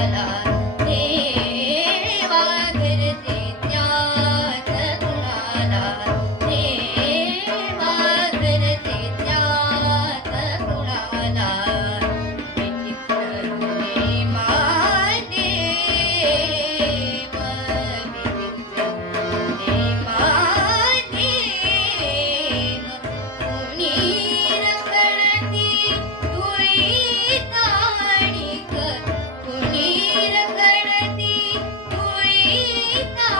Canada. Sita.